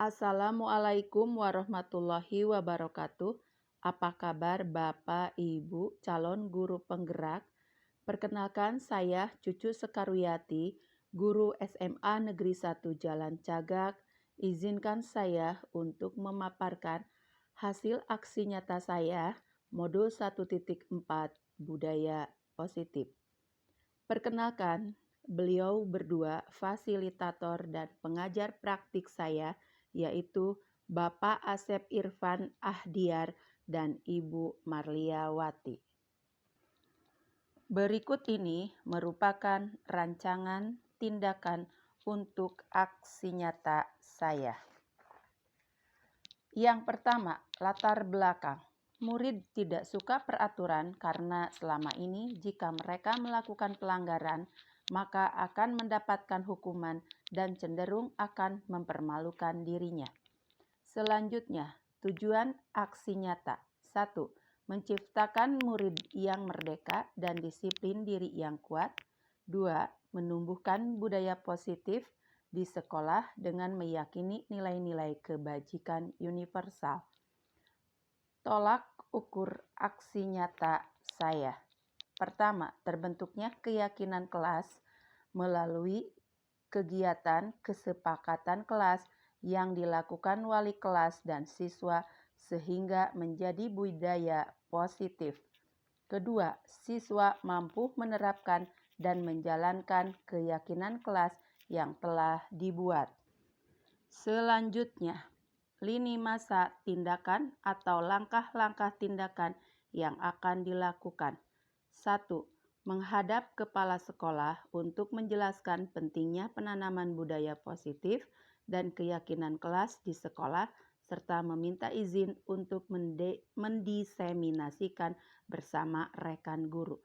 Assalamualaikum warahmatullahi wabarakatuh. Apa kabar Bapak, Ibu, calon guru penggerak? Perkenalkan saya Cucu Sekarwiyati, guru SMA Negeri 1 Jalan Cagak. Izinkan saya untuk memaparkan hasil aksi nyata saya modul 1.4 Budaya Positif. Perkenalkan, beliau berdua fasilitator dan pengajar praktik saya, yaitu Bapak Asep Irfan Ahdiar dan Ibu Marliawati. Berikut ini merupakan rancangan tindakan untuk aksi nyata saya. Yang pertama, latar belakang. Murid tidak suka peraturan karena selama ini jika mereka melakukan pelanggaran, maka akan mendapatkan hukuman dan cenderung akan mempermalukan dirinya. Selanjutnya, tujuan aksi nyata. 1. Menciptakan murid yang merdeka dan disiplin diri yang kuat. 2. Menumbuhkan budaya positif di sekolah dengan meyakini nilai-nilai kebajikan universal. Tolak ukur aksi nyata saya. Pertama, terbentuknya keyakinan kelas melalui kegiatan kesepakatan kelas yang dilakukan wali kelas dan siswa sehingga menjadi budaya positif. Kedua, siswa mampu menerapkan dan menjalankan keyakinan kelas yang telah dibuat. Selanjutnya, lini masa tindakan atau langkah-langkah tindakan yang akan dilakukan. 1. Menghadap kepala sekolah untuk menjelaskan pentingnya penanaman budaya positif dan keyakinan kelas di sekolah serta meminta izin untuk mendiseminasikan bersama rekan guru.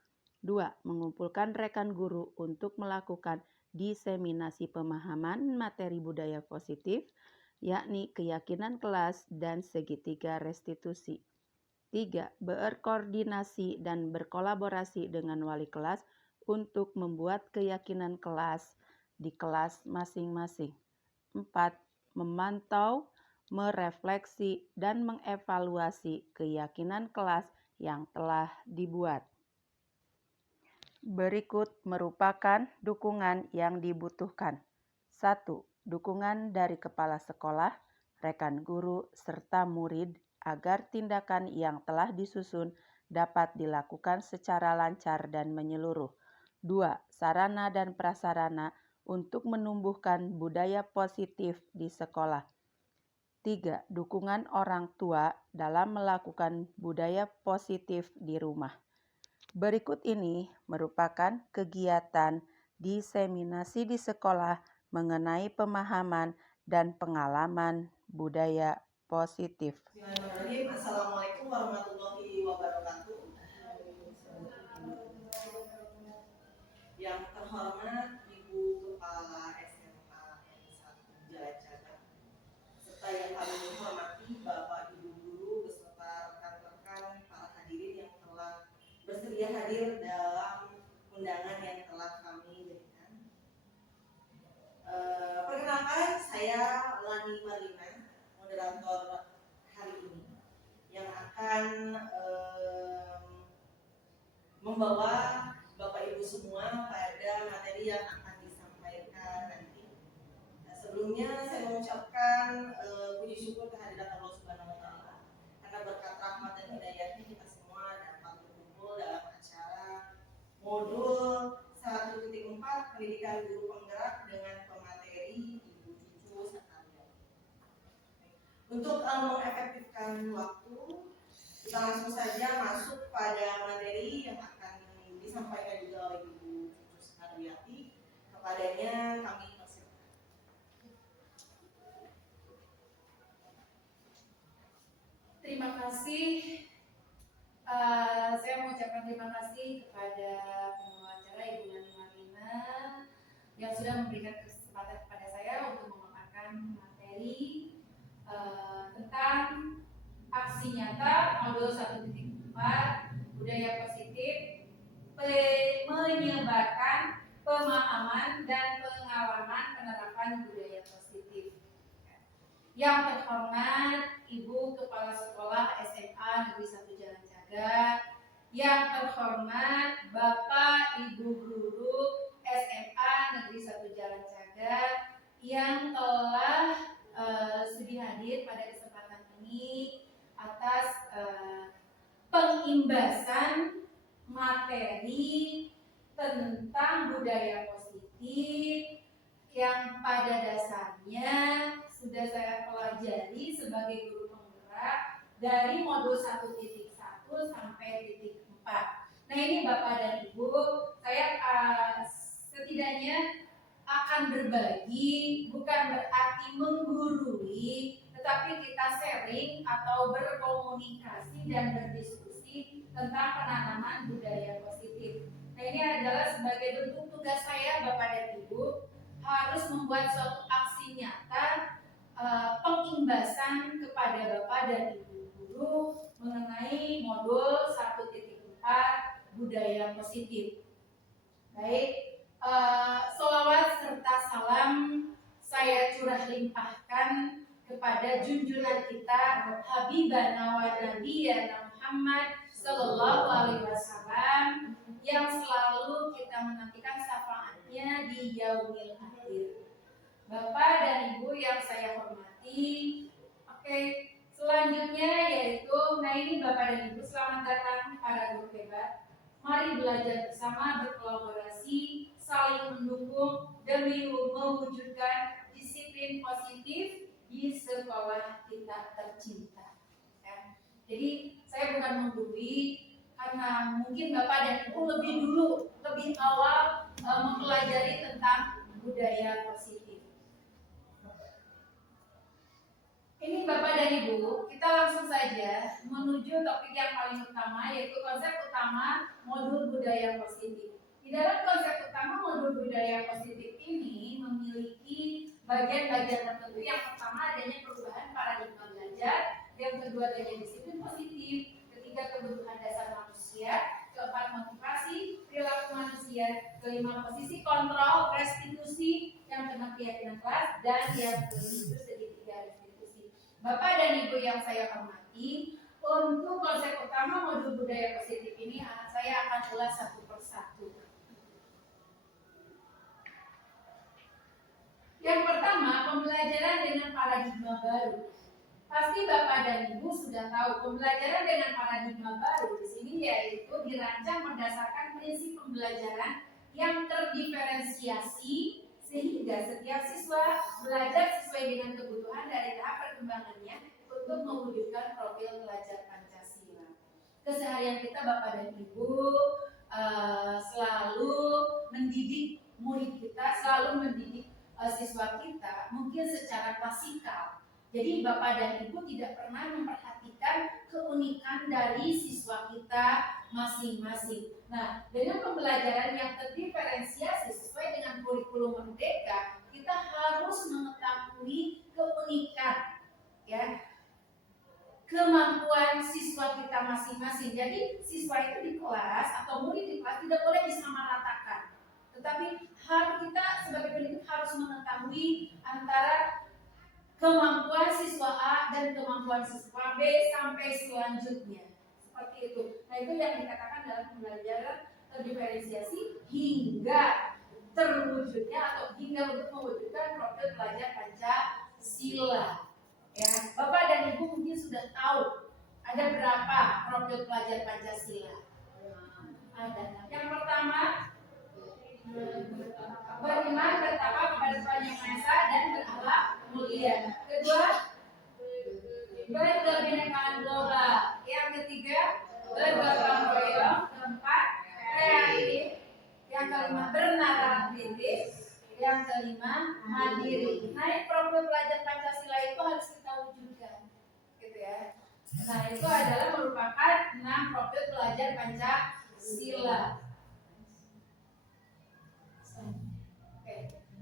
2. Mengumpulkan rekan guru untuk melakukan diseminasi pemahaman materi budaya positif, yakni keyakinan kelas dan segitiga restitusi. 3. Berkoordinasi dan berkolaborasi dengan wali kelas untuk membuat keyakinan kelas di kelas masing-masing. 4. Memantau, merefleksi, dan mengevaluasi keyakinan kelas yang telah dibuat. Berikut merupakan dukungan yang dibutuhkan. 1. Dukungan dari kepala sekolah, rekan guru, serta murid agar tindakan yang telah disusun dapat dilakukan secara lancar dan menyeluruh. 2. Sarana dan prasarana untuk menumbuhkan budaya positif di sekolah. 3. Dukungan orang tua dalam melakukan budaya positif di rumah. Berikut ini merupakan kegiatan diseminasi di sekolah mengenai pemahaman dan pengalaman budaya positif. Bismillahirrahmanirrahim. Assalamualaikum warahmatullahi wabarakatuh. Yang terhormat Ibu Kepala SMA Negeri 1 Jalan Cagak, serta yang kami hormati Bapak Ibu Guru beserta rekan-rekan para hadirin yang telah bersedia hadir dalam undangan yang telah kami berikan. Perkenalkan, saya Lani Marlina, moderator hari ini, yang akan membawa Bapak Ibu semua pada materi yang akan disampaikan nanti. Sebelumnya saya mengucapkan puji syukur kehadirat Allah Subhanahu wa taala karena berkat rahmat dan hidayahnya kita semua dapat berkumpul dalam acara modul 1.4 pendidikan guru penggerak dengan pemateri Ibu Cucu Sekarwiyati. Untuk mengefektifkan waktu, kita langsung saja masuk pada materi yang akan disampaikan juga oleh Ibu Cucu Sekarwiyati. Kepadanya kami persilakan. Terima kasih. Saya mengucapkan terima kasih kepada pengelola acara Ibu Lani Marlina yang sudah memberikan kesempatan kepada saya untuk memaparkan materi tentang aksi nyata modul 1.4 budaya positif, menyebarkan pemahaman dan pengalaman penerapan budaya positif. Yang terhormat Ibu Kepala Sekolah SMA Negeri 1 Jalan Cagat, yang terhormat Bapak Ibu Guru SMA Negeri 1 Jalan Cagat yang telah sudi hadir pada kesempatan ini atas pengimbasan materi tentang budaya positif yang pada dasarnya sudah saya pelajari sebagai guru penggerak dari modul 1.1 sampai titik 4. Nah ini Bapak dan Ibu, saya setidaknya akan berbagi, bukan berarti menggurui, tetapi kita sharing atau berkomunikasi dan berdiskusi tentang penanaman budaya positif. Nah ini adalah sebagai bentuk tugas saya Bapak dan Ibu harus membuat suatu aksi nyata pengimbasan kepada Bapak dan Ibu guru mengenai modul 1.4 budaya positif. Baik, sholawat serta salam saya curah limpahkan kepada junjungan kita Habibana wa Nabiyana Muhammad Sallallahu Alaihi Wasallam yang selalu kita menantikan syafaatnya di yaumil akhir. Bapak dan Ibu yang saya hormati, oke, selanjutnya yaitu, nah ini Bapak dan Ibu, selamat datang para guru hebat. Mari belajar bersama, berkolaborasi, saling mendukung demi mewujudkan disiplin positif di sekolah kita tercinta. Ya. Jadi saya bukan menggurui karena mungkin Bapak dan Ibu lebih dulu, lebih awal mempelajari tentang budaya positif. Ini Bapak dan Ibu, kita langsung saja menuju topik yang paling utama, yaitu konsep utama modul budaya positif. Di dalam konsep utama modul budaya positif ini memiliki bagian-bagian tertentu. Yang pertama adanya perubahan paradigma belajar, yang kedua adanya disiplin positif, ketiga kebutuhan dasar manusia, keempat motivasi perilaku manusia, kelima posisi kontrol restitusi, yang keenam keyakinan kelas, dan yang ketujuh segitiga restitusi. Bapak dan Ibu yang saya hormati, untuk konsep utama modul budaya positif ini saya akan ulas satu persatu. Yang pertama, pembelajaran dengan paradigma baru. Pasti Bapak dan Ibu sudah tahu pembelajaran dengan paradigma baru di sini yaitu dirancang berdasarkan prinsip pembelajaran yang terdiferensiasi sehingga setiap siswa belajar sesuai dengan kebutuhan dari tahap perkembangannya untuk mewujudkan profil pelajar Pancasila. Keseharian kita Bapak dan Ibu selalu mendidik murid kita, selalu mendidik siswa kita mungkin secara klasikal. Jadi Bapak dan Ibu tidak pernah memperhatikan keunikan dari siswa kita masing-masing. Nah, dengan pembelajaran yang terdiferensiasi sesuai dengan kurikulum merdeka, kita harus mengetahui keunikan, ya, kemampuan siswa kita masing-masing. Jadi siswa itu di kelas atau murid di kelas tidak boleh disamaratakan, tetapi kita sebagai pendidik harus mengetahui antara kemampuan siswa A dan kemampuan siswa B sampai selanjutnya. Seperti itu. Nah itu yang dikatakan dalam pembelajaran terdiferensiasi hingga terwujudnya atau hingga untuk mewujudkan profil pelajar Pancasila. Ya, Bapak dan Ibu mungkin sudah tahu ada berapa profil pelajar Pancasila. Ada. Yang pertama, beriman, bertakwa kepada Tuhan Yang Maha Esa dan berakhlak mulia. Kedua, berkebinekaan global. Yang ketiga, bergotong royong. Keempat, kreatif. Yang kelima, bernarasi. Yang kelima, mandiri. Nah, profil pelajar Pancasila itu harus kita wujudkan, gitu ya. Nah, itu adalah merupakan 6 profil pelajar Pancasila.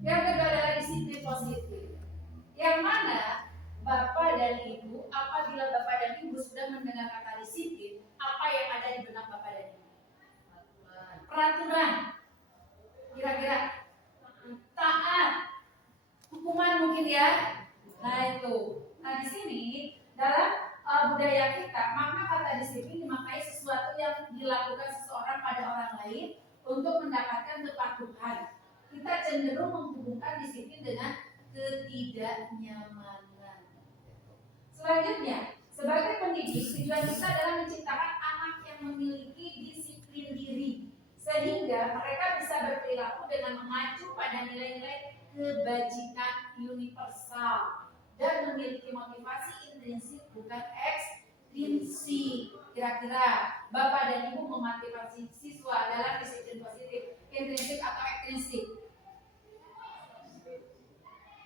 Yang kedua adalah disiplin positif. Yang mana Bapak dan Ibu, apabila Bapak dan Ibu sudah mendengar kata disiplin, apa yang ada di benak Bapak dan Ibu? Peraturan. Kira-kira taat. Hukuman mungkin ya. Nah itu. Nah di sini dalam budaya kita makna kata disiplin dimaknai sesuatu yang dilakukan seseorang pada orang lain untuk mendapatkan kepatuhan. Kita cenderung menghubungkan disiplin dengan ketidaknyamanan. Selanjutnya, sebagai pendidik, tujuan kita adalah menciptakan anak yang memiliki disiplin diri, sehingga mereka bisa berperilaku dengan mengacu pada nilai-nilai kebajikan universal dan memiliki motivasi intrinsik bukan ekstrinsik. Kira-kira Bapak dan Ibu memotivasi siswa dalam disiplin positif, intrinsik atau ekstrinsik?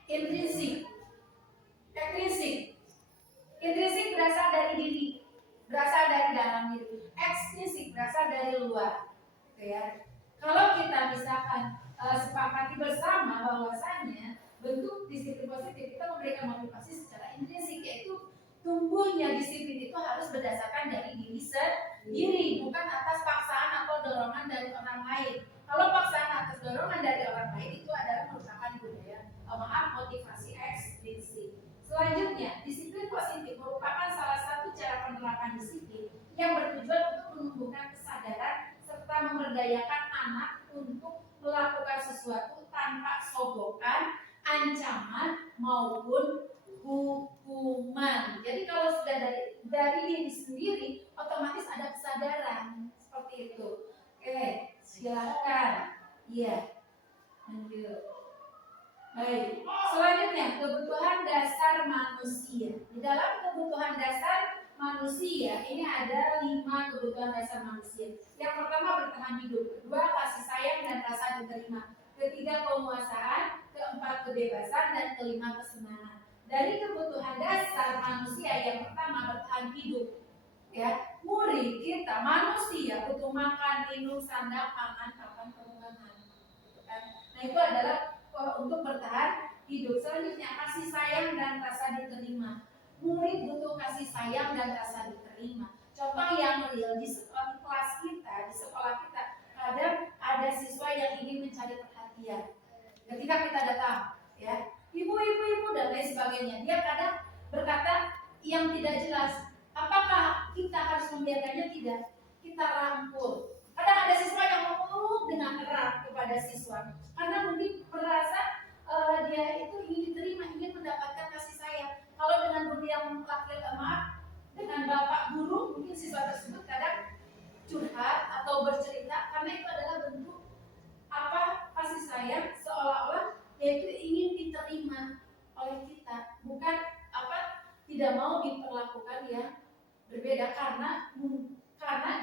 Intrinsik. Intrinsik berasal dari diri, berasal dari dalam diri. Ekstrinsik berasal dari luar. Gitu ya. Kalau kita misalkan sepakati bersama bahwasanya bentuk disiplin positif kita memberikan motivasi secara intrinsik, yaitu tumbuhnya disiplin itu harus berdasarkan dari diri sendiri, bukan atas paksaan atau dorongan dari orang lain. Kalau paksaan atas dorongan dari orang lain itu adalah merupakan motivasi ekstrinsik. Selanjutnya, disiplin positif merupakan salah satu cara penerapan disiplin yang bertujuan untuk menumbuhkan kesadaran serta memberdayakan anak untuk melakukan sesuatu tanpa sogokan, ancaman maupun hukuman. Jadi kalau sudah dari diri sendiri, otomatis ada kesadaran seperti itu. Oke, silakan. Iya. Lanjut. Baik, selanjutnya kebutuhan dasar manusia. Di dalam kebutuhan dasar manusia ini ada 5 kebutuhan dasar manusia. Yang pertama bertahan hidup, kedua kasih sayang dan rasa diterima, ketiga penguasaan, keempat kebebasan, dan kelima kesenangan. Dari kebutuhan dasar manusia yang pertama bertahan hidup, ya murid kita manusia butuh makan, minum, sandang, pangan, papan, perlindungan. Nah itu adalah untuk bertahan hidup. Selanjutnya kasih sayang dan rasa diterima. Murid butuh kasih sayang dan rasa diterima. Contoh yang real di kelas kita, di sekolah kita, kadang ada siswa yang ingin mencari perhatian. Ketika kita datang, ya, ibu dan lain sebagainya, dia kadang berkata yang tidak jelas. Apakah kita harus membiarkannya? Tidak. Kita rangkul. Kadang ada siswa yang memeluk dengan erat kepada siswa karena mungkin merasa dia itu ingin diterima, ingin mendapatkan kasih sayang. Kalau dengan guru yang dengan bapak guru, mungkin siswa tersebut kadang curhat atau bercerita karena itu adalah bentuk kasih sayang, seolah-olah yaitu ingin diterima oleh kita, bukan tidak mau diperlakukan yang berbeda karena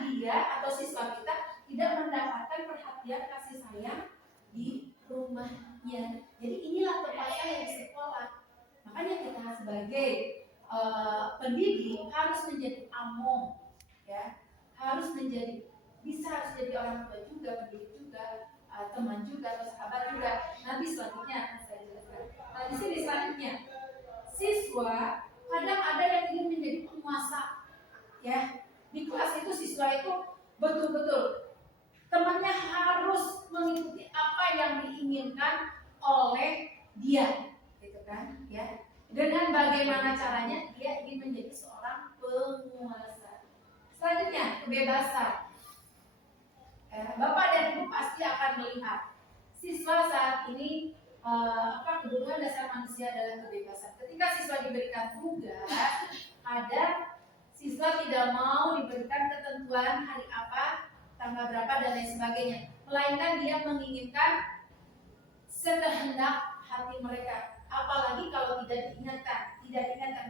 dia atau siswa kita tidak mendapatkan perhatian kasih sayang di rumahnya. Jadi inilah tempatnya di sekolah. Makanya kita sebagai pendidik harus menjadi among, ya, harus jadi orang tua juga, pendidik juga, teman juga, atau sahabat juga. Nanti selanjutnya akan saya jelaskan. Nah di sini selanjutnya siswa kadang ada yang ingin menjadi penguasa, ya. Di kelas itu siswa itu betul-betul temannya harus mengikuti apa yang diinginkan oleh dia, gitu kan, ya. Dengan bagaimana caranya dia ingin menjadi seorang penguasa. Selanjutnya kebebasan. Bapak dan Ibu pasti akan melihat siswa saat ini kebutuhan dasar manusia adalah kebebasan. Ketika siswa diberikan tugas, ada siswa tidak mau diberikan ketentuan hari apa, tanggal berapa, dan lain sebagainya, melainkan dia menginginkan sekehendak hati mereka. Apalagi kalau tidak diingatkan,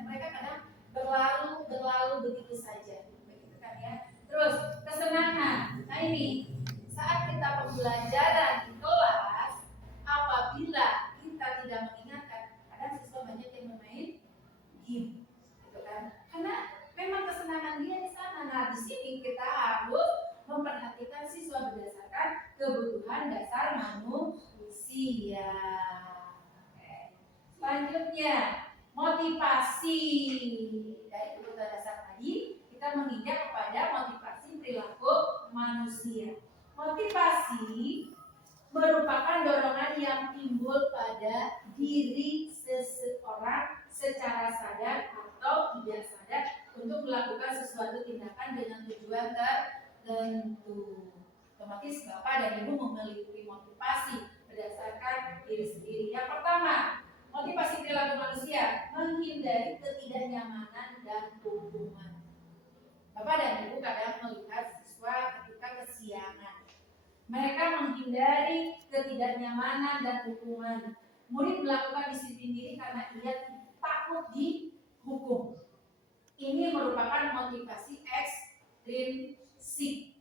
mereka kadang berlalu begitu saja, begitu kan, ya. Terus kesenangan. Nah ini saat kita pembelajaran di kelas, apabila kita tidak mengingatkan, kadang siswa banyak yang bermain game, gitu kan, karena memang kesenangan dia di sana. Nah di sini kita harus memperhatikan siswa berdasarkan kebutuhan dasar manusia. Selanjutnya motivasi. Dari kebutuhan dasar tadi kita menginjak kepada motivasi perilaku manusia. Motivasi merupakan dorongan yang timbul pada diri seseorang tidak sadar untuk melakukan sesuatu tindakan dengan tujuan tertentu. Otomatis Bapak dan Ibu memiliki motivasi berdasarkan diri sendiri. Yang pertama, motivasi perilaku manusia menghindari ketidaknyamanan dan hubungan. Bapak dan Ibu kadang melihat siswa ketika kesiangan. Mereka menghindari ketidaknyamanan dan hukuman. Murid melakukan disiplin diri karena ia takut dihukum. Ini merupakan motivasi ekstrinsik.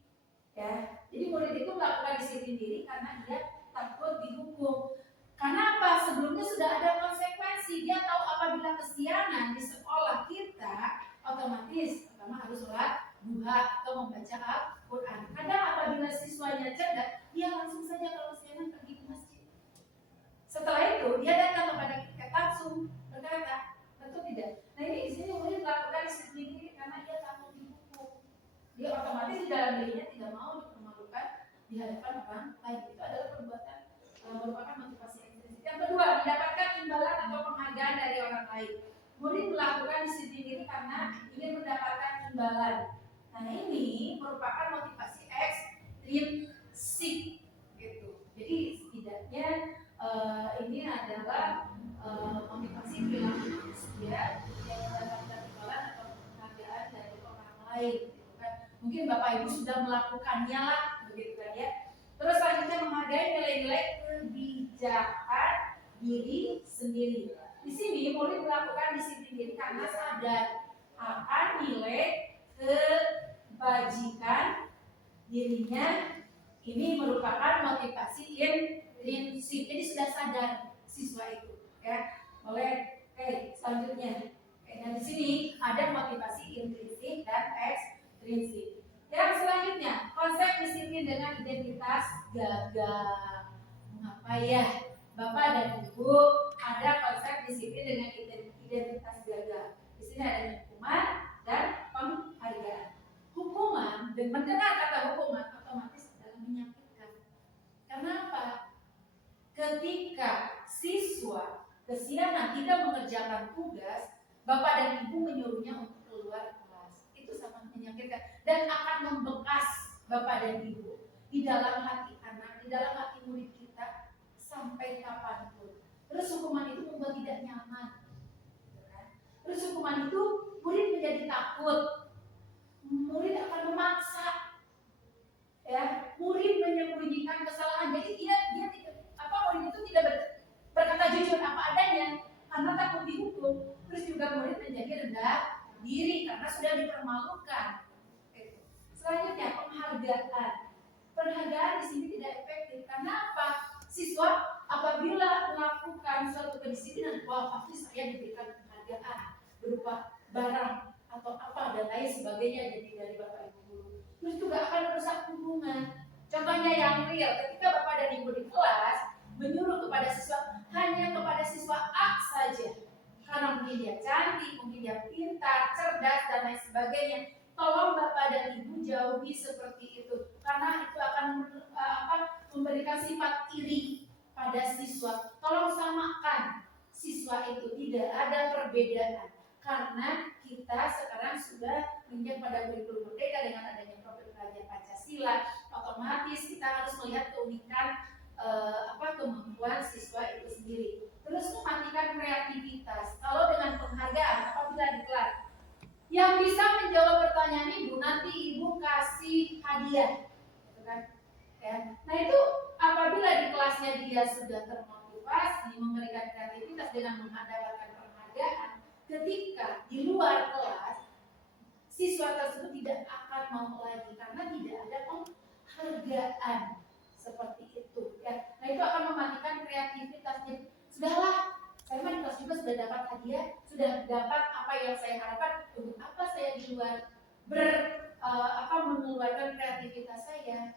Ya, jadi murid itu melakukan disiplin diri karena dia takut dihukum. Karena apa? Sebelumnya sudah ada konsekuensi. Dia tahu apabila kesiangan di sekolah kita, otomatis pertama harus sholat duha atau membaca Al-Quran. Kadang apabila siswanya cerdas, dia langsung saja kalau kesiangan pergi ke masjid. Setelah itu dia datang kepada kita langsung berkata, tentu tidak. Nah ini di sini murid melakukan disiplin diri karena dia takut dihukum. Dia otomatis di dalam dirinya tidak mau dipermalukan di hadapan orang lain. Itu adalah perbuatan merupakan motivasi ekstrinsik. Yang kedua, mendapatkan imbalan atau penghargaan dari orang lain. Murid melakukan disiplin diri karena ingin mendapatkan imbalan. Nah ini merupakan motivasi ekstrinsik, gitu. Jadi setidaknya ini adalah motivasi perilaku manusia yang mendapatkan imbalan atau penghargaan dari orang lain, gitu kan. Mungkin Bapak Ibu sudah melakukannya lah, begitu kan ya. Terus selanjutnya menghargai nilai-nilai kebijakan diri sendiri. Di sini murid melakukan disiplin diri karena sadar akan nilai kebajikan dirinya. Ini merupakan motivasi intrinsik. Jadi sudah sadar siswa itu, ya. Selanjutnya. Nah di sini ada motivasi intrinsik dan ekstrinsik. Yang selanjutnya, konsep disiplin dengan identitas gagah. Mengapa ya Bapak dan Ibu ada konsep disiplin dengan identitas gagah? Di sini ada hukuman dan penghargaan. Hukuman, dan mendengar kata hukuman otomatis adalah menyakitkan. Kenapa? Ketika siswa kesiangan tidak mengerjakan tugas, Bapak dan Ibu menyuruhnya untuk keluar kelas. Itu sangat menyakitkan dan akan membekas Bapak dan Ibu di dalam hati anak, di dalam hati murid kita sampai kapanpun. Terus hukuman itu membuat tidak nyaman. Terus hukuman itu murid menjadi takut. Murid akan memaksa, ya, murid menyembunyikan kesalahan. Jadi murid itu tidak berkata jujur apa adanya karena takut dihukum. Terus juga murid menjadi rendah diri karena sudah dipermalukan. Selanjutnya penghargaan. Penghargaan di sini tidak efektif. Karena apa? Siswa apabila melakukan suatu kedisiplinan, wah pasti saya diberikan penghargaan berupa barang atau apa dan lain sebagainya dari Bapak Ibu guru. Terus juga akan merusak hubungan. Contohnya yang real, ketika Bapak dan Ibu di kelas menyuruh kepada siswa hanya kepada siswa A saja, karena mungkin dia cantik, mungkin dia pintar, cerdas dan lain sebagainya. Tolong Bapak dan Ibu jauhi seperti itu, karena itu akan memberikan sifat iri pada siswa. Tolong samakan siswa itu, tidak ada perbedaan. Karena kita sekarang sudah menginjak pada kurikulum merdeka dengan adanya program belajar Pancasila, otomatis kita harus melihat keunikan kemampuan siswa itu sendiri. Terus mematikan kreativitas. Kalau dengan penghargaan apabila di kelas yang bisa menjawab pertanyaan Ibu, nanti Ibu kasih hadiah, gitu kan? Ya. Nah itu apabila di kelasnya dia sudah termotivasi memberikan kreativitas dengan mendapatkan penghargaan, ketika di luar kelas siswa tersebut tidak akan mau lagi karena tidak ada penghargaan seperti itu. Ya. Nah itu akan mematikan kreativitasnya. Sudahlah, saya mah di kelas juga sudah dapat hadiah, sudah dapat apa yang saya harapkan. Untuk apa saya di luar mengeluarkan kreativitas saya?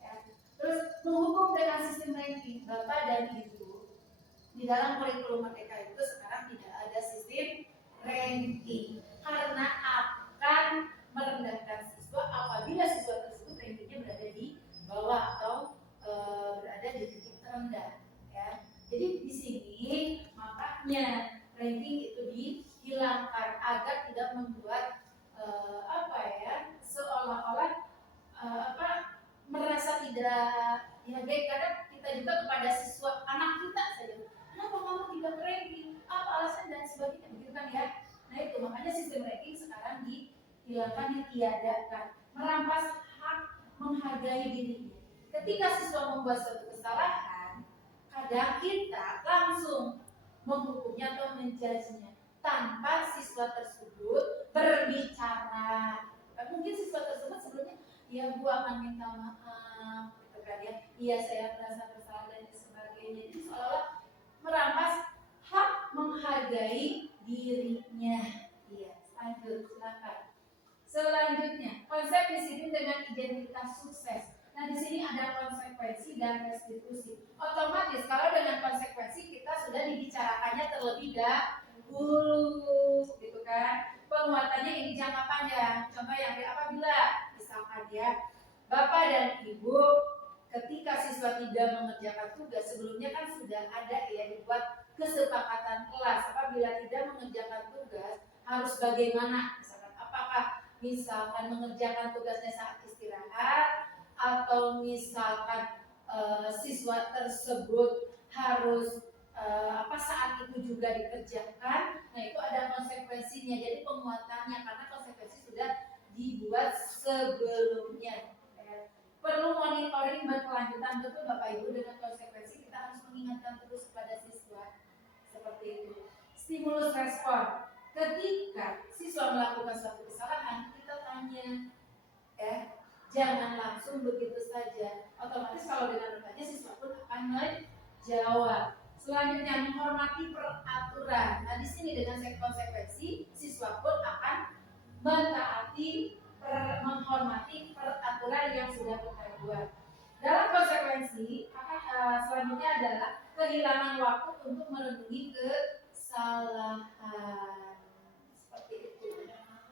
Ya. Terus menghukum dengan sistem ranking. Bapak dan Ibu di dalam kurikulum merdeka itu sekarang tidak ada sistem ranking karena akan merendahkan siswa apabila siswa tersebut rankingnya berada di bawah atau berada di titik terendah. Ya. Jadi di sini makanya ranking itu dihilangkan agar itu. Makanya sistem ranking sekarang dihilangkan, ditiadakan. Merampas hak menghargai dirinya. Ketika siswa membuat suatu kesalahan, kadang kita langsung menghukumnya atau menjudge-nya tanpa siswa tersebut berbicara. Mungkin siswa tersebut sebelumnya, ya Bu akan minta maaf, gitu kan ya. Iya saya merasa bersalah dan sebagainya. Jadi seolah merampas hak menghargai dirinya. Iya, lanjut silakan. Selanjutnya, konsep disiplin dengan identitas sukses. Nah, di sini ada konsekuensi dan restitusi. Otomatis kalau dengan konsekuensi kita sudah dibicarakannya terlebih dahulu, gitu kan? Penguatannya ini jangka panjang. Contoh yang apabila misalkan ya, Bapak dan Ibu ketika siswa tidak mengerjakan tugas, sebelumnya kan sudah ada ya dibuat kesepakatan kelas. Apabila tidak mengerjakan tugas harus bagaimana? Misalkan mengerjakan tugasnya saat istirahat, atau misalkan siswa tersebut harus saat itu juga dikerjakan. Nah itu ada konsekuensinya. Jadi penguatannya karena konsekuensi sudah dibuat sebelumnya. Perlu monitoring berkelanjutan, betul Bapak Ibu. Dengan konsekuensi kita harus mengingatkan terus kepada siswa seperti itu. Stimulus respon. Ketika siswa melakukan suatu kesalahan, kita tanya, jangan langsung begitu saja. Otomatis kalau dengan bertanya, siswa pun akan menjawab. Selanjutnya, menghormati peraturan. Nah, di sini dengan konsekuensi, siswa pun akan mentaati, menghormati peraturan yang sudah kita buat. Dalam konsekuensi, selanjutnya adalah kehilangan waktu untuk merenungi kesalahan.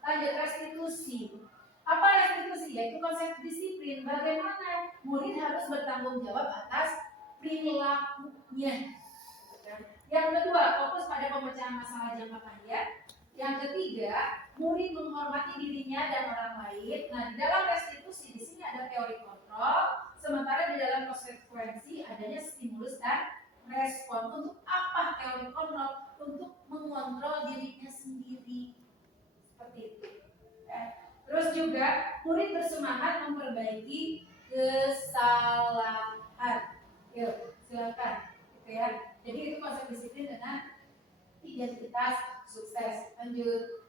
Lanjut, restitusi. Apa restitusi? Yaitu konsep disiplin. Bagaimana murid harus bertanggung jawab atas perilakunya. Yang kedua, fokus pada pemecahan masalah jangka panjang. Yang ketiga, murid menghormati dirinya dan orang lain. Nah, di dalam restitusi di sini ada teori kontrol, sementara di dalam konsekuensi adanya stimulus dan respon. Untuk apa teori kontrol? Untuk mengontrol dirinya sendiri. Seperti itu. Terus juga murid bersemangat memperbaiki kesalahan. Yuk, silakan. Gitu ya. Jadi itu konsep disiplin dengan identitas sukses. Lanjut.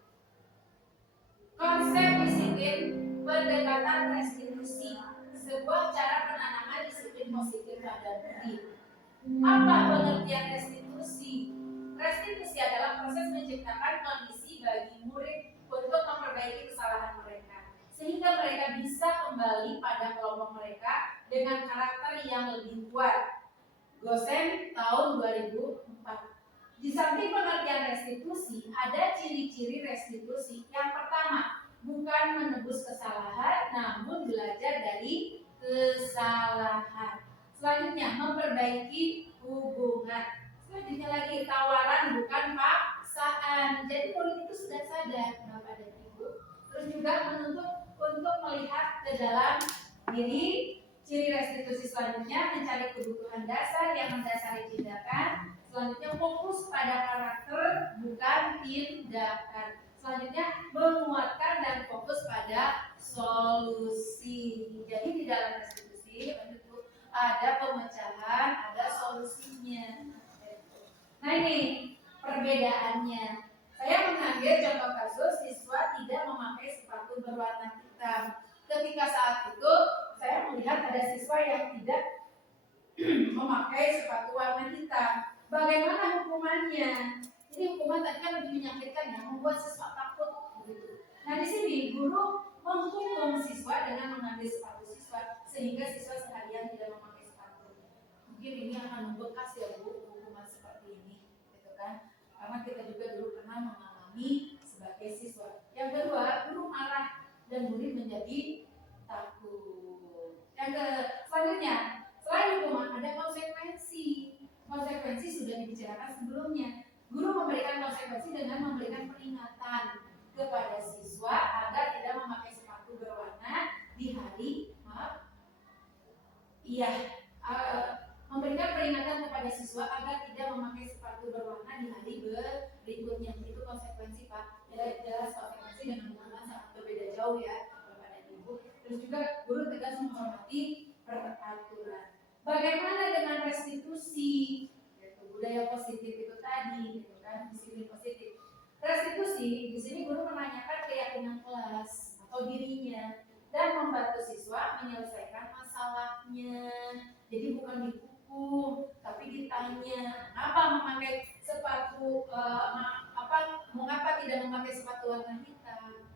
Konsep disiplin pendekatan restitusi, sebuah cara penanaman disiplin positif pada diri. Apa pengertian restitusi? Restitusi adalah proses menciptakan kondisi bagi murid untuk memperbaiki kesalahan mereka, sehingga mereka bisa kembali pada kelompok mereka dengan karakter yang lebih kuat. Gosen tahun 2004. Di samping pengertian restitusi, ada ciri-ciri restitusi. Yang pertama, bukan menebus kesalahan, namun belajar dari kesalahan. Selanjutnya, memperbaiki hubungan. Selanjutnya lagi, tawaran bukan paksaan. Jadi murid itu sudah sadar, Bapak dan Ibu. Terus juga menuntut untuk melihat ke dalam diri. Ciri restitusi selanjutnya, mencari kebutuhan dasar yang mendasari tindakan. Selanjutnya, fokus pada karakter bukan tindakan. Selanjutnya, menguatkan dan fokus pada solusi. Jadi di dalam restitusi ada pemecahan, ada solusinya. Nah ini perbedaannya. Saya mengambil contoh kasus siswa tidak memakai sepatu berwarna hitam. Ketika saat itu saya melihat ada siswa yang tidak memakai sepatu warna hitam. Bagaimana hukumannya? Jadi hukuman tadi kan lebih menyakitkan ya, membuat siswa takut begitu. Nah di sini guru menghukum siswa dengan mengambil sepatu siswa sehingga siswa seharian tidak memakai sepatu. Mungkin ini akan membekas ya Bu, hukuman seperti ini, gitu kan? Karena kita juga dulu pernah mengalami sebagai siswa. Yang kedua, guru marah dan murid menjadi takut. Yang selanjutnya, selain hukuman ada konsekuensi. Konsekuensi sudah dibicarakan sebelumnya. Guru memberikan konsekuensi dengan memberikan peringatan kepada siswa agar tidak memakai sepatu berwarna di hari memberikan peringatan kepada siswa agar tidak memakai sepatu berwarna di hari berikutnya. Itu konsekuensi Pak, jelas konsekuensi dengan hubungan sangat berbeda jauh ya Bapak dan Ibu. Terus juga guru tegas menghormati peraturan. Bagaimana dengan restitusi? Gitu, budaya positif itu tadi, gitu kan, disiplin positif. Restitusi di sini guru menanyakan keyakinan kelas atau dirinya dan membantu siswa menyelesaikan masalahnya. Jadi bukan dihukum, tapi ditanya, apa memakai sepatu mengapa tidak memakai sepatu warna hitam?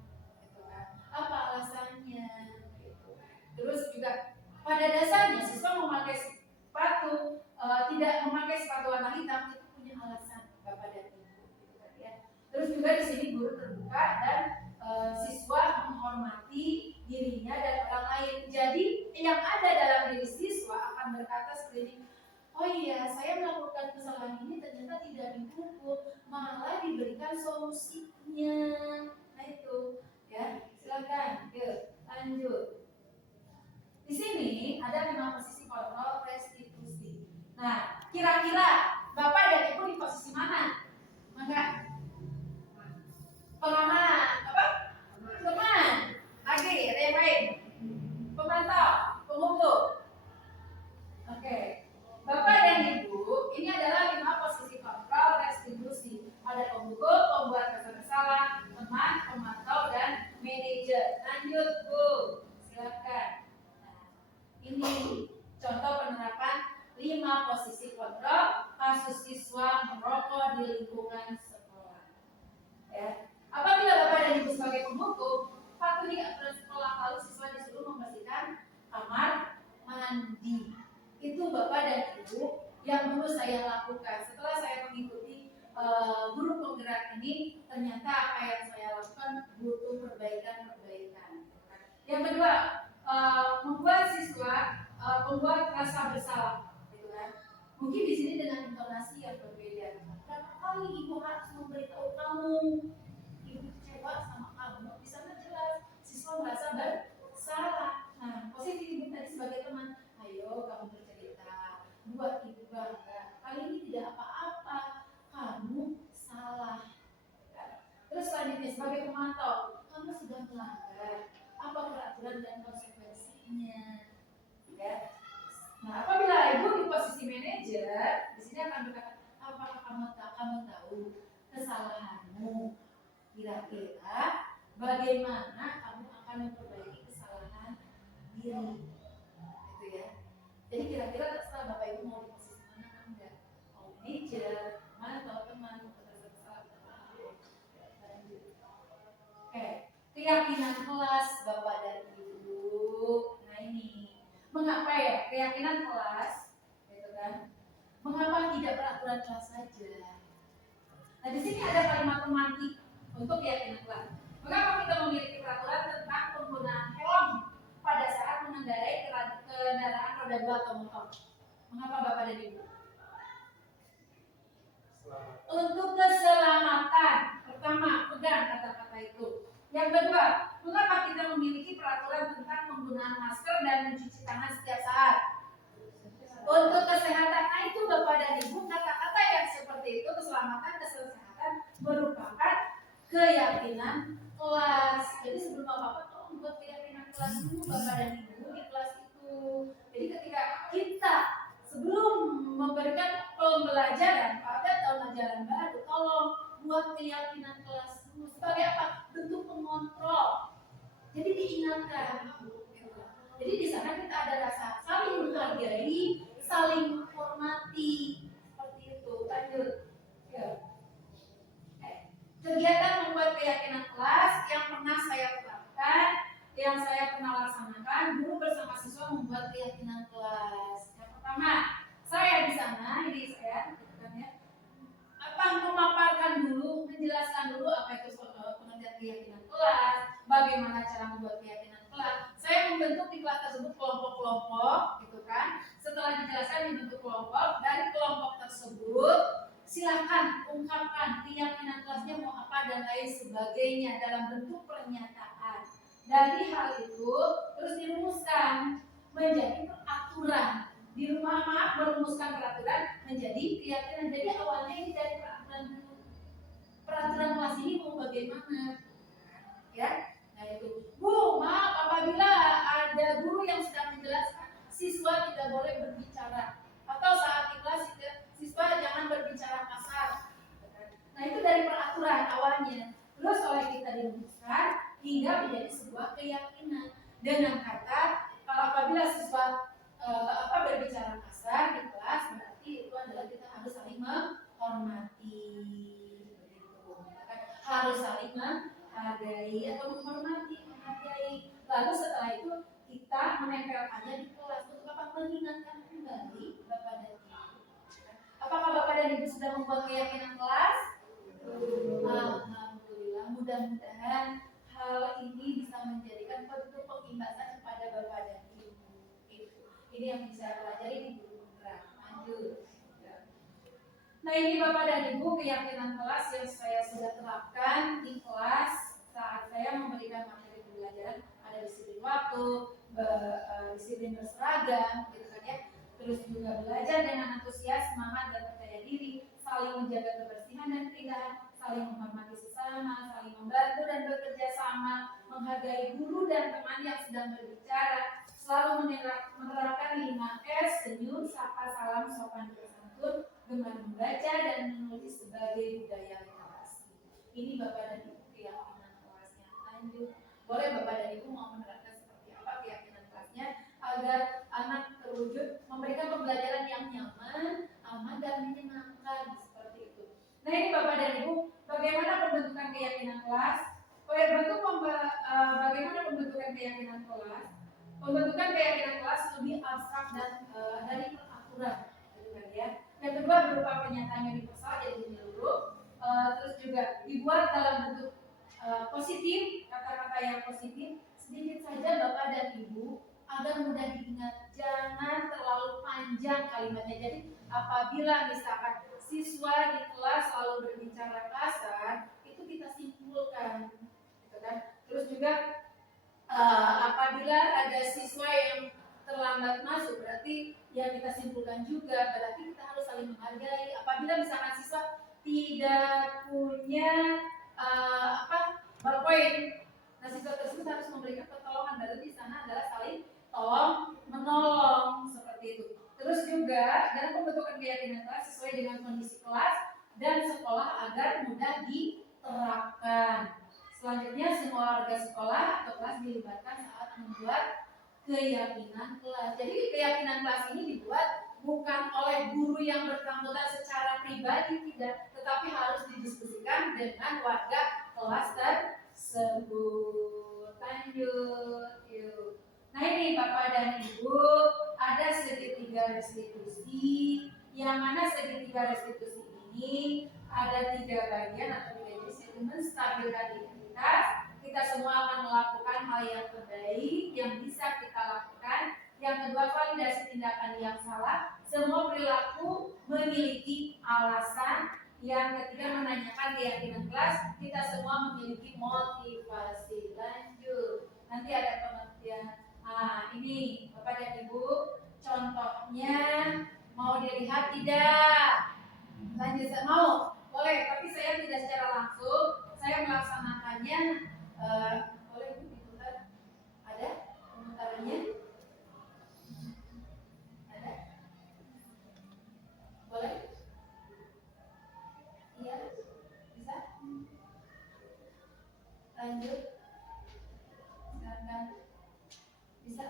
Gitu kan. Apa alasannya? Gitu. Terus juga pada dasarnya siswa memakai sepatu tidak memakai sepatu warna hitam itu punya alasan Bapak dan Ibu. Gitu kan, ya. Terus juga di sini guru terbuka dan siswa menghormati dirinya dan orang lain. Jadi yang ada dalam diri siswa akan berkata seperti ini, oh iya saya melakukan kesalahan ini ternyata tidak dihukum, malah diberikan solusinya. Nah itu ya, silakan yuk lanjut. Di sini ada 5 posisi kontrol restitusi. Nah kira-kira Bapak dan Ibu di posisi mana? Maka pengaman, apa? Teman, lagi, ada yang lain? Pemantau, pengukur. Oke, Bapak dan Ibu, ini adalah 5 posisi kontrol restitusi. Ada pengukur, pembuat rasa bersalah, teman, pemantau, dan manajer. Lanjut, Bu, silakan. Nah, ini contoh penerapan 5 posisi kontrol kasus siswa merokok di lingkungan sekolah. Ya. Apabila Bapak dan Ibu sebagai penghukum, patuhi aturan sekolah, lalu siswa disuruh membersihkan kamar mandi. Itu Bapak dan Ibu yang dulu saya lakukan. Setelah saya mengikuti guru penggerak ini, ternyata apa yang saya lakukan butuh perbaikan. Yang kedua, membuat siswa membuat rasa bersalah, gitu kan? Mungkin di sini dengan intonasi yang berbeda. Berapa kali Ibu harus memberitahu kamu? Sama kamu, di sana jelas siswa merasa bersalah. Nah, posisi Ibu tadi sebagai teman, ayo kamu bercerita, buat Ibu bangga. Kali ini tidak apa-apa, kamu salah. Terus selanjutnya sebagai pemantau, kamu sudah melanggar, apa peraturan dan konsekuensinya? Ya. Nah, apabila Ibu di posisi manajer, di sini akan berkata, apakah kamu tahu kesalahanmu? Kira-kira bagaimana kamu akan memperbaiki kesalahan diri, gitu ya. Jadi kira-kira terserah Bapak Ibu mau di posisi mana, enggak mau manajer, mana teman, Oke, keyakinan kelas Bapak dan Ibu. Nah ini, mengapa ya keyakinan kelas, gitu kan? Mengapa tidak peraturan kelas saja? Nah di sini ada kalimat pemantik untuk keyakinan kelas. Mengapa kita memiliki peraturan tentang penggunaan helm pada saat mengendarai kendaraan roda 2 atau motor? Mengapa Bapak dan Ibu? Untuk keselamatan. Pertama, pegang kata-kata itu. Yang kedua, mengapa kita memiliki peraturan tentang penggunaan masker dan mencuci tangan setiap saat? Untuk kesehatan. Nah itu Bapak dan Ibu, kata-kata yang seperti itu, keselamatan, kesehatan merupakan keyakinan kelas. Jadi sebelum Bapak tolong buat keyakinan kelas dulu Bapak dan Ibu di kelas itu. Jadi ketika kita sebelum memberikan pembelajaran pada tahun ajaran baru, tolong buat keyakinan kelas dulu. Sebagai apa? Bentuk pengontrol. Jadi diingatkan. Jadi di sana kita ada rasa saling menghargai, saling menghormati, seperti itu. Lanjut. Ya. Kegiatan membuat keyakinan kelas yang pernah saya terapkan, yang saya pernah laksanakan, guru bersama siswa membuat keyakinan kelas. Yang pertama, saya di sana, ini saya, kan ya, memaparkan dulu, menjelaskan dulu apa itu pengertian keyakinan kelas, bagaimana cara membuat keyakinan kelas. Saya membentuk di kelas tersebut kelompok-kelompok, gitu kan. Setelah dijelaskan dibentuk kelompok, dari kelompok tersebut silakan ungkapkan keyakinan kelasnya mau apa dan lain sebagainya dalam bentuk pernyataan. Dari hal itu terus dirumuskan menjadi peraturan. Di rumah merumuskan peraturan menjadi keyakinan. Jadi awalnya ini dari peraturan dulu. Peraturan kelas bagaimana, ya? Nah itu, Bu, maaf apabila ada guru yang sedang menjelaskan, siswa tidak boleh berbicara, atau saat di kelas siswa jangan berbicara kasar. Nah itu dari peraturan awalnya. Terus oleh kita dirumuskan hingga menjadi sebuah keyakinan dengan kata kalau apabila siswa berbicara kasar di kelas, berarti itu adalah kita harus saling menghormati, begitu. Harus saling menghargai atau menghormati, menghargai. Lalu setelah itu kita menempelkannya di kelas untuk apa? Mengingatkan kembali Bapak dan Ibu. Apakah Bapak dan Ibu sudah membuat keyakinan kelas? Alhamdulillah, mudah-mudahan hal ini bisa menjadikan bentuk pengimbasan kepada Bapak dan Ibu. Ini yang bisa pelajari di buku gerak. Lanjut. Nah ini Bapak dan Ibu keyakinan kelas yang saya sudah terapkan di kelas saat saya memberikan materi pembelajaran. Ada disiplin waktu, disiplin berseragam, gitu kan ya. Terus juga belajar dengan antusias, semangat dan percaya diri, saling menjaga kebersihan dan keindahan, saling menghormati sesama, saling membantu dan bekerja sama, menghargai guru dan teman yang sedang berbicara, selalu menerapkan 5S, senyum, sapa, salam, sopan bersantun, gemar membaca dan menulis sebagai budaya literasi. Ini Bapak dan Ibu keyakinan kelasnya. Lanjut, boleh Bapak dan Ibu mau menerapkan seperti apa keyakinan kelasnya agar anak terwujud memberikan pembelajaran yang nyaman, aman dan menyenangkan seperti itu. Nah ini Bapak dan Ibu, bagaimana pembentukan keyakinan kelas? Bagaimana pembentukan keyakinan kelas? Pembentukan keyakinan kelas lebih abstrak dan dari peraturan, gitu kan ya. Yang kedua berupa pernyataan universal jadi menyeluruh, terus juga dibuat dalam bentuk positif, kata-kata yang positif, sedikit saja Bapak dan Ibu agar mudah diingat, jangan terlalu panjang kalimatnya. Jadi apabila misalkan siswa di kelas selalu berbicara kasar, itu kita simpulkan, gitu kan. Terus juga apabila ada siswa yang terlambat masuk, berarti yang kita simpulkan juga berarti kita harus saling menghargai. Apabila misalkan siswa tidak punya ballpoint, nah siswa tersebut harus memberikan pertolongan. Berarti di sana adalah saling tolong menolong seperti itu. Terus juga dalam pembentukan keyakinan kelas sesuai dengan kondisi kelas dan sekolah agar mudah diterapkan. Selanjutnya semua warga sekolah atau kelas dilibatkan saat membuat keyakinan kelas. Jadi keyakinan kelas ini dibuat bukan oleh guru yang bersangkutan secara pribadi, tidak, tetapi harus didiskusikan dengan warga kelas tersebut. Lanjut, yuk. Nah ini Bapak dan Ibu, ada segitiga restitusi, yang mana segitiga restitusi ini ada 3 bagian atau 3 jenis, yaitu menstabilkan identitas. Kita semua akan melakukan hal yang terbaik yang bisa kita lakukan. Yang kedua, validasi tindakan yang salah. Semua perilaku memiliki alasan. Yang ketiga, menanyakan keyakinan kelas. Kita semua memiliki motivasi. Lanjut. Nanti ada pengertian. Nah, ini Bapak dan Ibu, contohnya mau dilihat tidak? Lanjut, mau? Boleh, tapi saya tidak secara langsung. Saya melaksanakannya. Boleh diputar? Ada pemutarannya? Ada? Boleh? Iya? Bisa? Lanjut. Silakan. Bisa?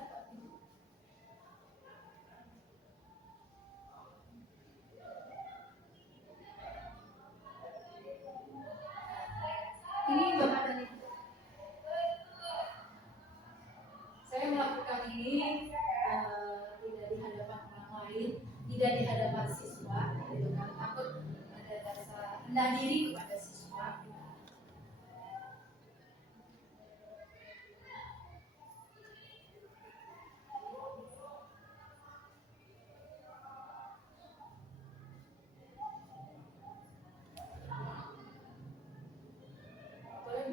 Ini Bapak dan Ibu. Saya melakukan ini tidak di hadapan orang lain, tidak di hadapan siswa, gitu kan. Takut ada rasa rendah diri kepada siswa. Boleh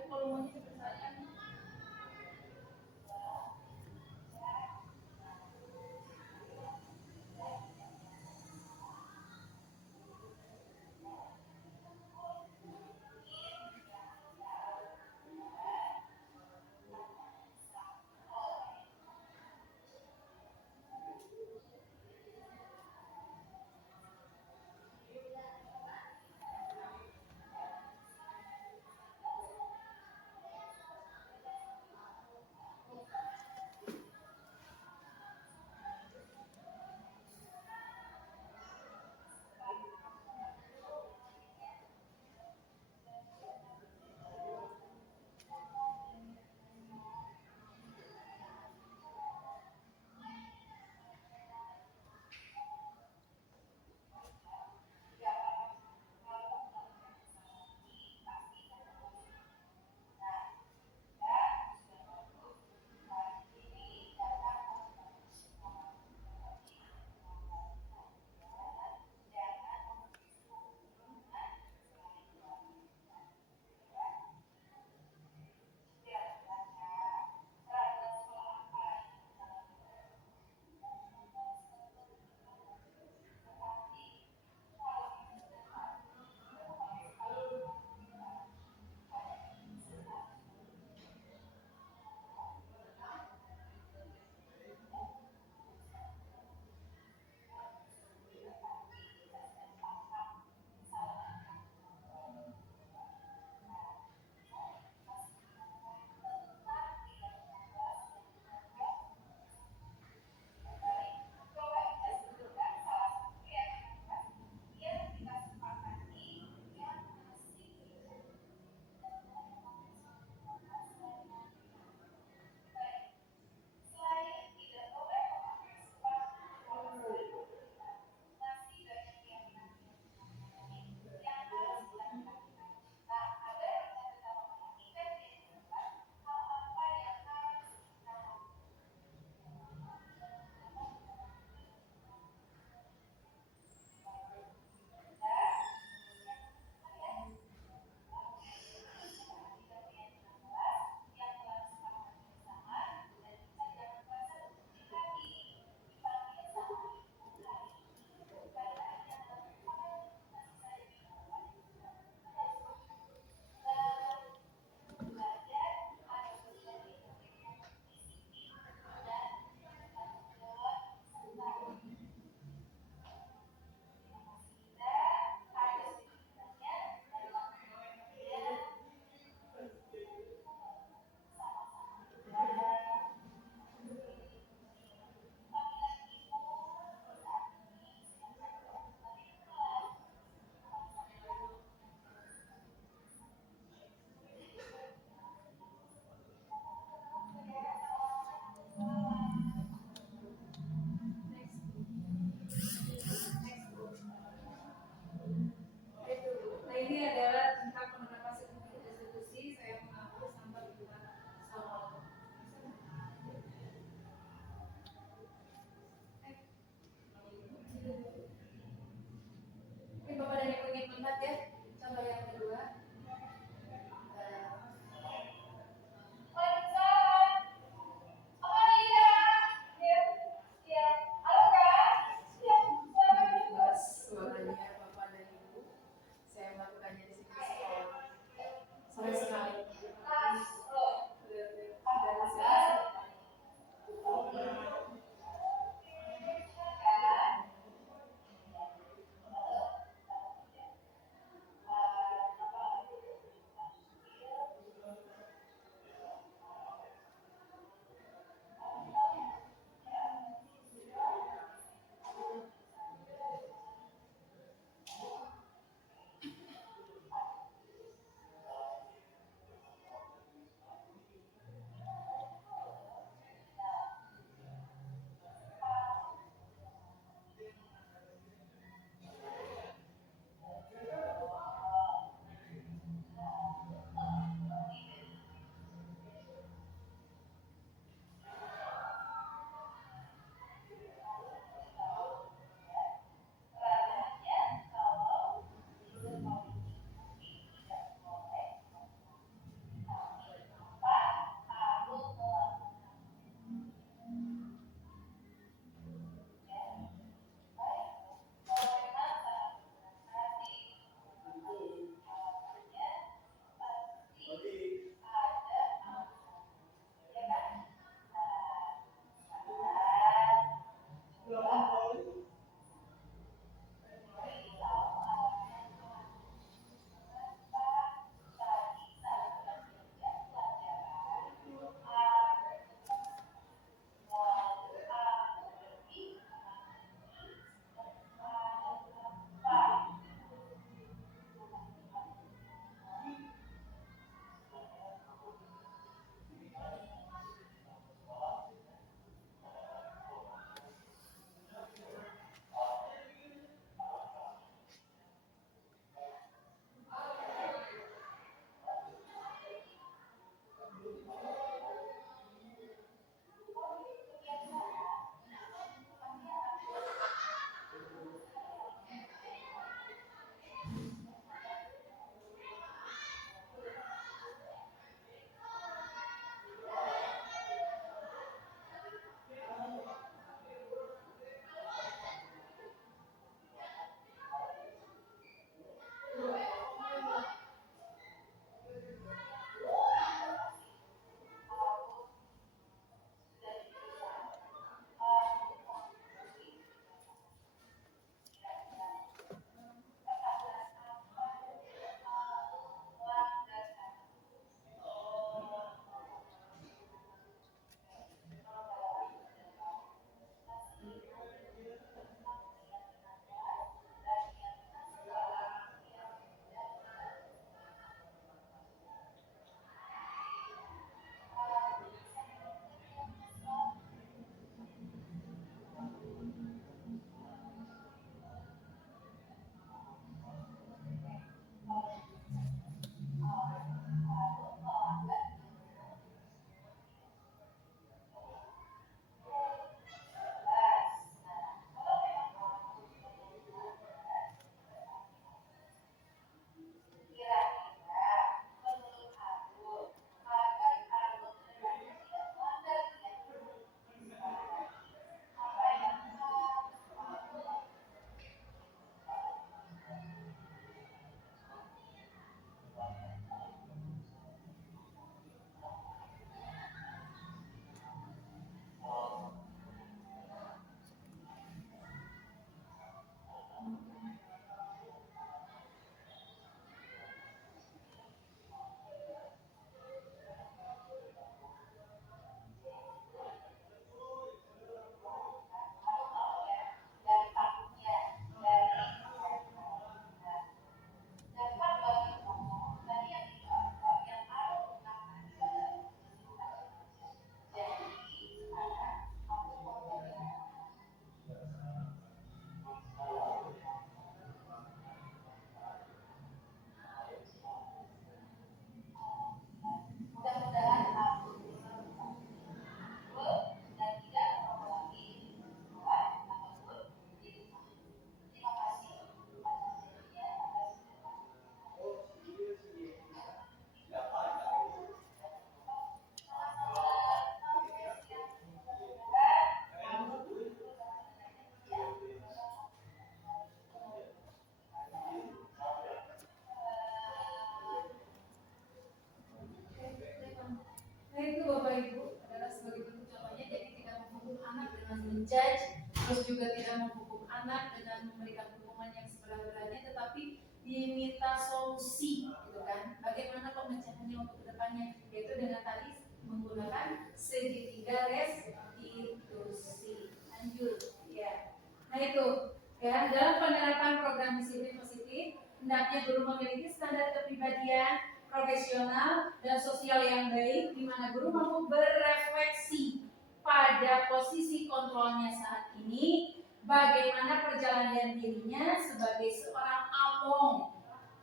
terus juga tidak menghukum anak dengan memberikan hukuman yang seberat-beratnya, tetapi diminta solusi, gitu kan? Bagaimana pemecahannya untuk kedepannya, yaitu dengan tadi menggunakan segitiga restitusi. Lanjut, ya. Nah itu, ya, dalam penerapan program disiplin positif, hendaknya guru memiliki standar kepribadian, profesional, dan sosial yang baik, di mana guru mampu berefleksi pada posisi kontrolnya saat ini, bagaimana perjalanan dirinya sebagai seorang among,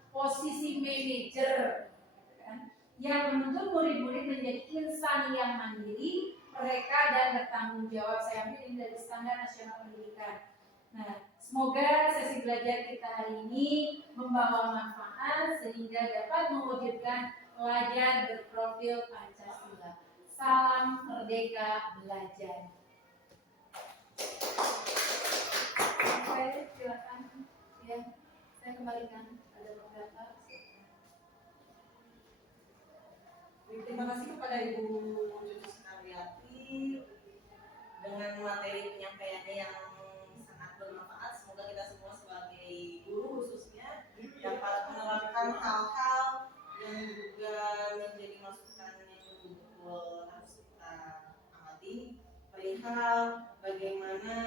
posisi manajer, kan, yang menuntut murid-murid menjadi insan yang mandiri, mereka dan bertanggung jawab. Saya ambil ini dari Standar Nasional Pendidikan. Nah, semoga sesi belajar kita hari ini membawa manfaat sehingga dapat mewujudkan pelajar berprofil Pancasila. Salam Merdeka Belajar. Oke, silakan. Ya, saya kembalikan ada beberapa. Terima kasih kepada Ibu Cucu Sekaryati dengan materi penyampaiannya yang sangat bermanfaat. Semoga kita semua sebagai guru khususnya dapat menerapkan hal-hal yang juga menjadi masukan yang betul-betul harus kita amati, perihal bagaimana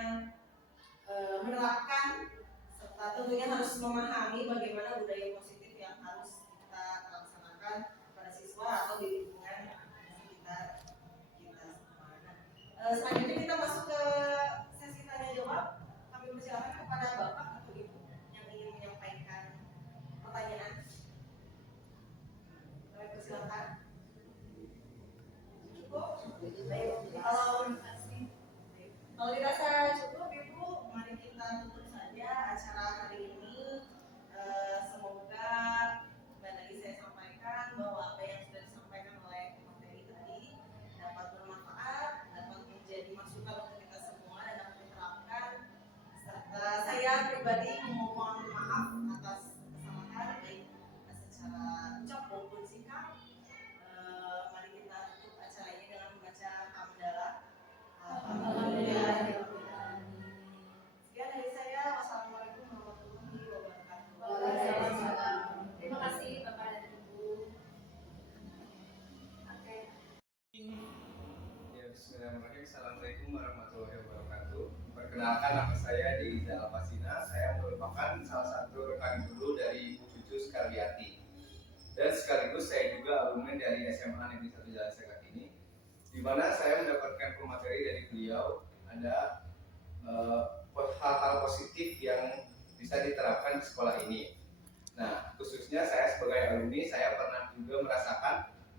menerapkan serta tentunya harus memahami bagaimana budaya positif yang harus kita laksanakan pada siswa atau di lingkungan sekitar kita semua. Selanjutnya kita masuk ke sesi tanya jawab. Kami persilakan kepada Bapak atau Ibu yang ingin menyampaikan pertanyaan. Kami persilakan. Cukup? Baik. Kalau dirasa cukup, Ibu, mari kita tutup saja acara hari ini. Semoga kembali lagi saya sampaikan bahwa apa yang sudah disampaikan oleh materi tadi dapat bermanfaat, dapat menjadi masukan untuk kita semua dan dapat diterapkan. Serta saya pribadi memohon maaf atas kesalahan baik secara ucap maupun sikap. Mari kita tutup acara ini dengan membaca hamdalah. Alhamdulillah. Sekian dari saya. Wassalamualaikum warahmatullahi wabarakatuh. Waalaikumsalam. Terima kasih Bapak dan Ibu. Oke. Ya, bismillahirrahmanirrahim. Assalamualaikum warahmatullahi wabarakatuh. Perkenalkan, nama saya Diza Alfasina. Saya merupakan salah satu rekan guru dari Ibu Cucu Sekaryati. Dan sekaligus saya juga alumni dari SMA Negeri 1 Jalan Sekat ini, di mana saya mendapatkan pemateri dari beliau ada hal-hal positif yang bisa diterapkan di sekolah ini. Nah, khususnya saya sebagai alumni, saya pernah juga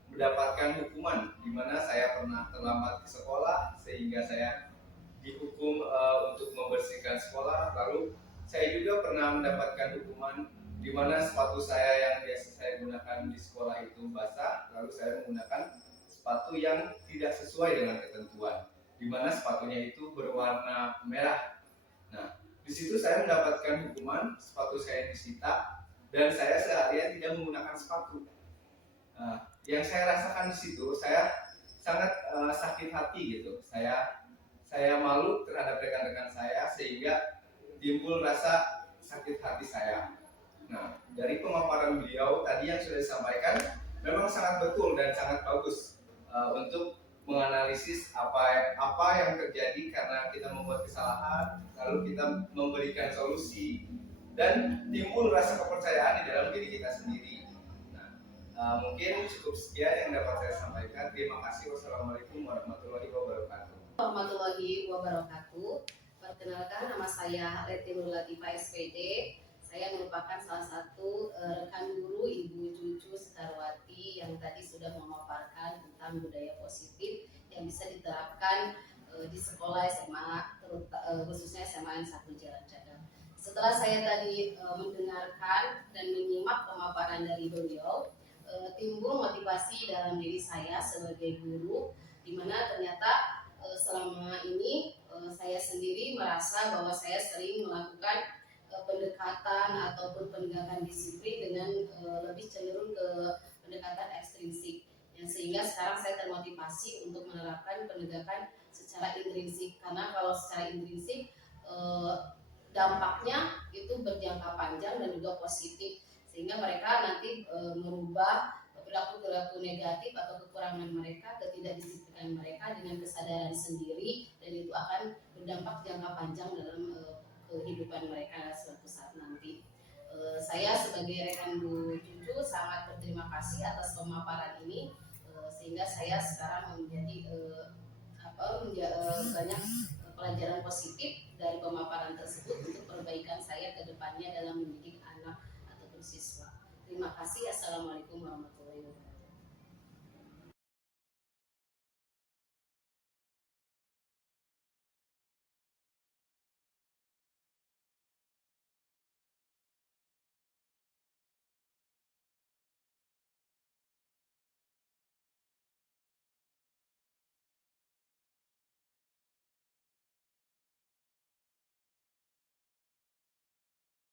mendapatkan hukuman di mana saya pernah terlambat ke sekolah sehingga saya dihukum untuk membersihkan sekolah. Lalu saya juga pernah mendapatkan hukuman di mana sepatu saya yang biasa saya gunakan di sekolah itu basah, lalu saya menggunakan sepatu yang tidak sesuai dengan ketentuan, di mana sepatunya itu berwarna merah. Nah, di situ saya mendapatkan hukuman, sepatu saya disita dan saya seharian tidak menggunakan sepatu. Nah, yang saya rasakan di situ, saya sangat sakit hati gitu. Saya malu terhadap rekan-rekan saya sehingga timbul rasa sakit hati saya. Nah, dari pemaparan beliau tadi yang sudah disampaikan memang sangat betul dan sangat bagus untuk menganalisis apa yang terjadi karena kita membuat kesalahan, lalu kita memberikan solusi dan timbul rasa kepercayaan di dalam diri kita sendiri. Nah, mungkin cukup sekian yang dapat saya sampaikan. Terima kasih. Wassalamualaikum warahmatullahi wabarakatuh. Warahmatullahi wabarakatuh. Perkenalkan, nama saya Leti Nur Latifah SPD. Saya merupakan salah satu rekan guru Ibu Cucu Sekaryati yang tadi sudah memaparkan tentang budaya positif yang bisa diterapkan di sekolah SMA, khususnya SMA 1 Jalan Cadang. Setelah saya tadi mendengarkan dan menyimak pemaparan dari beliau, timbul motivasi dalam diri saya sebagai guru, di mana ternyata selama ini saya sendiri merasa bahwa saya sering melakukan pendekatan ataupun penegakan disiplin dengan lebih cenderung ke pendekatan ekstrinsik, yang sehingga sekarang saya termotivasi untuk menerapkan penegakan secara intrinsik, karena kalau secara intrinsik dampaknya itu berjangka panjang dan juga positif, sehingga mereka nanti merubah perilaku-perilaku negatif atau kekurangan mereka, ketidakdisiplinan mereka dengan kesadaran sendiri, dan itu akan berdampak jangka panjang dalam kehidupan mereka suatu saat nanti. Saya sebagai rekan Bu Cucu sangat berterima kasih atas pemaparan ini, sehingga saya sekarang menjadi banyak pelajaran positif dari pemaparan tersebut untuk perbaikan saya ke depannya dalam mendidik anak ataupun siswa. Terima kasih. Assalamualaikum warahmatullahi wabarakatuh.